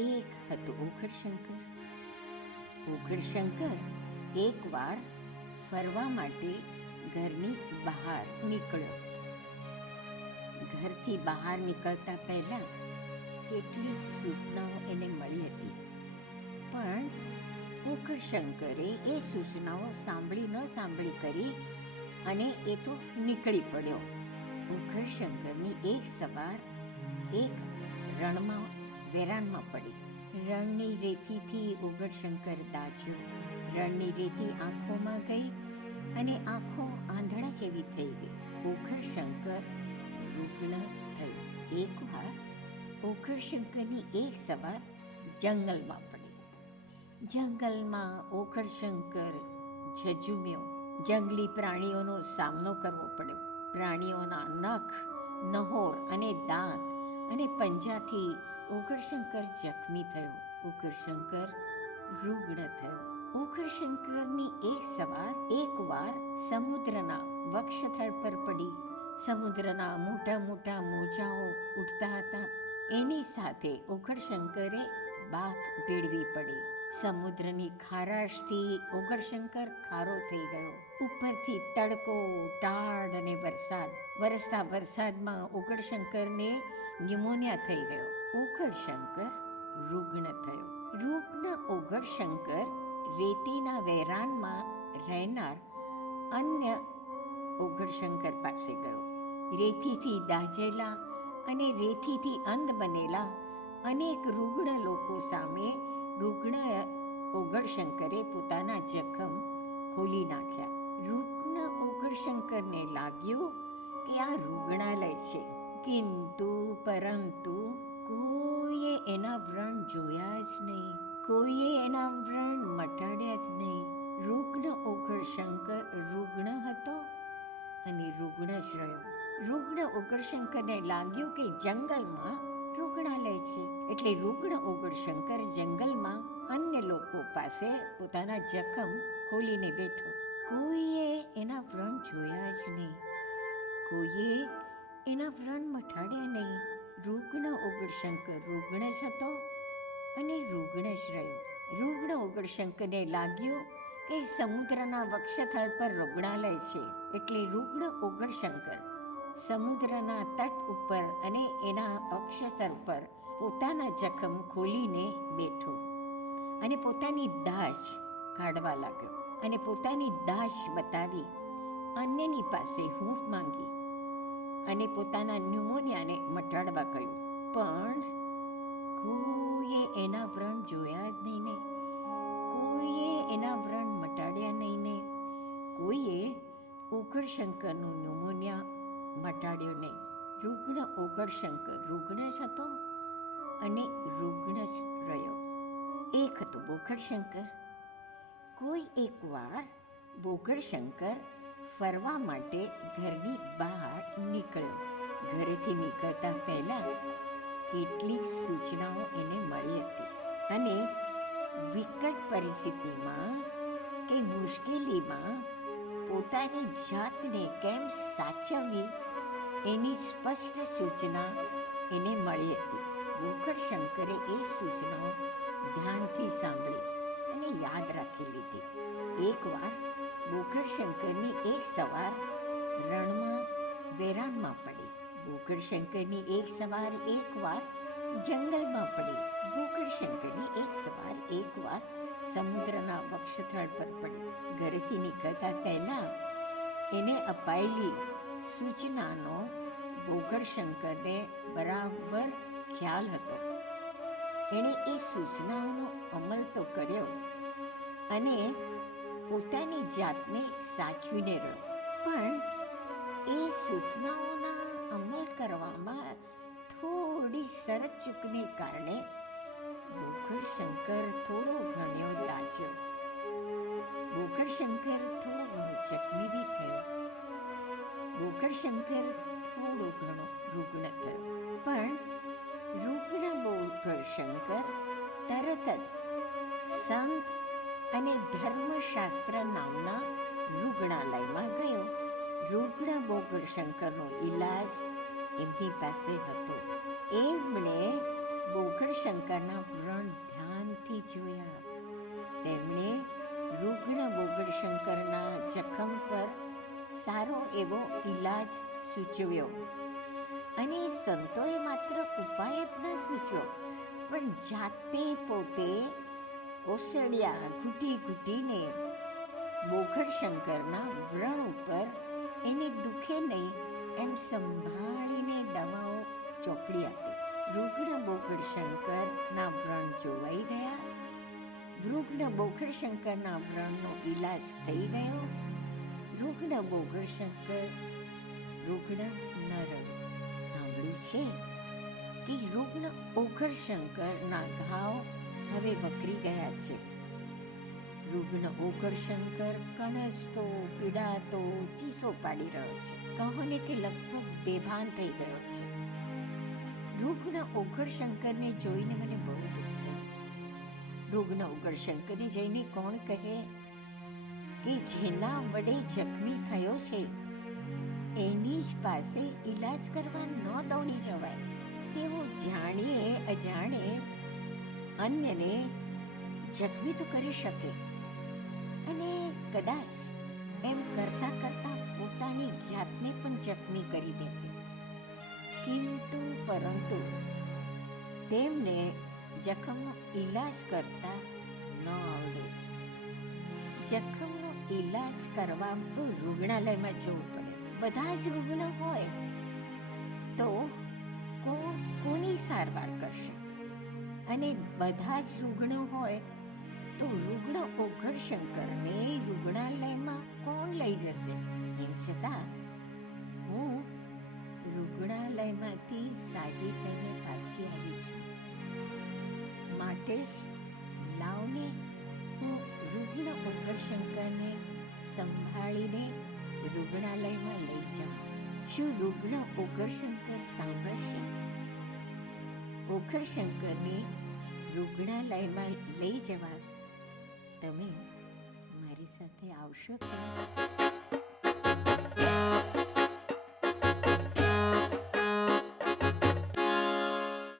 એક હતો ઉઘડશંકર. ઉઘડશંકર એકવાર ફરવા માટે ઘરની બહાર નીકળ્યો. ઘરથી બહાર નીકળતા પહેલા કેટલીક સૂચનાઓ એને મળી હતી, પણ ઉઘડશંકરે એ સૂચનાઓ સાંભળી ન સાંભળી કરી અને એ તો નીકળી પડ્યો. ઉઘડશંકરની એક સવાર એક રણમાં વેરાનમાં પડી. રણની રેતીથી ઉઘડશંકર દાઝ્યો. રણની રેતી આંખોમાં ગઈ અને આંખો આંધળા જેવી થઈ ગઈ. ઉઘડશંકર રૂગ્ણ થયો. એકવાર ઉઘડશંકરની એક સવાર જંગલમાં પડી. જંગલમાં ઉઘડશંકર ઝઝૂમ્યો. જંગલી પ્રાણીઓનો સામનો કરવો પડ્યો. પ્રાણીઓના નખ, નહોર અને દાંત અને પંજાથી ઉઘડશંકર જખમી થયો. ઉઘડશંકર રૂગ્ણ થયો. ઉઘડશંકરની એક સવાર એકવાર સમુદ્રના વક્ષસ્થળ પર પડી. સમુદ્રના મોટા મોટા મોજાઓ ઉઠતા હતા. એની સાથે ઉઘડશંકરે બાથ ભેળવી પડી. સમુદ્રની ખારાશથી ઉઘડશંકર ખારો થઈ ગયો. ઉપરથી તડકો, ટાઢ અને વરસાદ. વરસતા વરસાદમાં ઉઘડશંકરને ન્યુમોનિયા થઈ ગયો. ઉઘડશંકર રૂગ્ણ થયો. રૂગ્ણ ઉઘડશંકર રેતીના વેરાનમાં રહેનાર અન્ય ઉઘડશંકર પાસે ગયો. રેતીથી દાઝેલા અને રેતીથી અંધ બનેલા અનેક રૂગ્ણ લોકો સામે રૂગ્ણ ઉઘડશંકરે પોતાના જખમ ખોલી નાખ્યા. રૂગ્ણ ઉઘડશંકરને લાગ્યું કે આ રૂગ્ણાલય છે, પરંતુ કોઈએ એના વ્રણ જોયા જ નહીં. કોઈએ એના વ્રણ મટાડ્યા જ નહીં. રૂગ્ણ ઉઘડશંકર રૂગ્ણ હતો અને રૂગ્ણ જ રહ્યો. રૂગ્ણ ઉઘડશંકરને લાગ્યું કે જંગલમાં રૂગ્ણાલય છે, એટલે રૂગ્ણ ઉઘડશંકર જંગલમાં અન્ય લોકો પાસે પોતાના જખમ ખોલીને બેઠો. કોઈએ એના વ્રણ જોયા જ નહીં. કોઈએ એના વ્રણ મટાડ્યા નહીં. રૂગ્ણ ઉઘડશંકર રૂગ્ણ જ હતો અને રૂગ્ણ જ રહ્યો. રૂગ્ણ ઉઘડશંકરને લાગ્યું કે સમુદ્રના વક્ષસ્થળ પર રૂગ્ણાલય છે, એટલે રૂગ્ણ ઉઘડશંકર સમુદ્રના તટ ઉપર અને એના અક્ષસ્થળ પર પોતાના જખમ ખોલીને બેઠો અને પોતાની દાઝ કાઢવા લાગ્યો. અને પોતાની દાઝ બતાવી અન્યની પાસે હૂંફ માંગી અને પોતાના ન્યુમોનિયાને મટાડવા કહ્યું. પણ કોઈએ એના વ્રણ જોયા જ નહીં ને, કોઈએ એના વ્રણ મટાડ્યા નહીં ને, કોઈએ ઉઘડશંકરનું ન્યુમોનિયા મટાડ્યો નહીં. રૂગ્ણ ઉઘડશંકર રૂગ્ણ જ હતો અને રૂગ્ણ જ રહ્યો. એક હતો બોઘડશંકર. કોઈ એકવાર બોઘડશંકર ફરવા માટે ઘરની બહાર નીકળ્યો. ઘરેથી નીકળતા પહેલા કેટલીક સૂચનાઓ એને મળી હતી અને વિકટ પરિસ્થિતિમાં કે મુશ્કેલીમાં પોતાની જાતને કેમ સાચવવી એની સ્પષ્ટ સૂચના એને મળી હતી. બોઘડશંકરે એ સૂચનાઓ ધ્યાનથી સાંભળી અને યાદ રાખી લીધી. એકવાર બોઘડશંકરની એક સવાર રણમાં વેરાનમાં પડી. બોઘડશંકરની એક સવાર એકવાર જંગલમાં પડી. બોઘડશંકરની એક સવાર એકવાર સમુદ્રના વક્ષસ્થળ પર પડી. ઘરેથી નીકળતા પહેલા એને અપાયેલી સૂચનાનો બોઘડશંકરને બરાબર ખ્યાલ હતો. એણે એ સૂચનાઓનો અમલ તો કર્યો અને પોતાની જાતને સાચવીને રહ્યો. પણ એ સૂચનાઓના અમલ કરવામાં થોડી શરત ચૂકને કારણે બોઘડશંકર થોડો ઘણો દાઝ્યો. બોઘડશંકર થોડો ઘણો જખમી બી થયો. બોઘડશંકર થોડો ઘણો રૂગ્ણ થયો. પણ રૂગ્ણ બોઘડશંકર તરત જ સંત અને ધર્મશાસ્ત્ર નામના રૂગ્ણાલયમાં ગયો. રૂગ્ણ બોઘડશંકરનો ઈલાજ એમની પાસે હતો. એમણે બોઘડ શંકરના વ્રણ ધ્યાનથી જોયા. તેમણે રૂગ્ણ બોગડશંકરના જખમ પર સારો એવો ઈલાજ સૂચવ્યો. અને સંતોએ માત્ર ઉપાય જ ન સૂચવ્યો, પણ જાતે પોતે ઓસડિયા ઘૂંટી ઘૂંટીને બોગડશંકરના વ્રણ ઉપર એને દુખે નહીં એમ સંભાળીને દવાઓ ચોપડી આપી. રૂગ્ણ બોગડશંકરના વ્રણ જોવાઈ ગયા. રૂગ્ણ બોગડશંકરના વ્રણનો ઈલાજ થઈ ગયો. રૂગ્ણ બોગડશંકર રૂગ્ણ ન રહ્યો. સાંભળ્યું છે કે રૂગ્ણ ઓગરશંકરના ઘાવ હવે વકરી ગયા છે. રૂગ્ણ ઓગરશંકર કણસતો, પીડાતો, ચીસો પાડી રહ્યો છે. કહો ને કે લગભગ બેભાન થઈ ગયો છે. રૂગ્ણ ઓગરશંકરને જોઈને મને બહુ દુઃખ થયું. રૂગ્ણ ઓગરશંકરને જઈને કોણ કહે કે જેના વડે જખમી થયો છે એની જ પાસે ઈલાજ કરવા ન દોડી જવાય. તેઓ જાણીએ અજાણે અન્યને જખમી તો કરી શકે, અને કદાચ એમ કરતા કરતા પોતાની જાતને પણ જખમી કરી દે. પરંતુ તેમને જખમનો ઈલાજ કરતા ન આવડે. જખમનો ઈલાજ કરવા તો રૂગ્ણાલયમાં જવું પડે. બધા જ રૂગ્ણ હોય તો કોની સારવાર કરશે? અને બધા જ રૂગ્ણ હોય તો રૂગ્ણ ઓગરશંકરને રૂગ્ણાલયમાં કોણ લઈ જશે? એમ છતાં હું રૂગ્ણાલયમાંથી સાજી થઈને પાછી આવી છું. માટે જ લાવને હું રૂગ્ણ ઓગરશંકરને સંભાળીને રૂગ્ણાલયમાં લઈ જાઉં. શું રૂગ્ણ ઓગરશંકર સાંભળશે? ઓગરશંકરને રૂગ્ણાલયમાં લઈ જવા તમે મારી સાથે આવશો કે?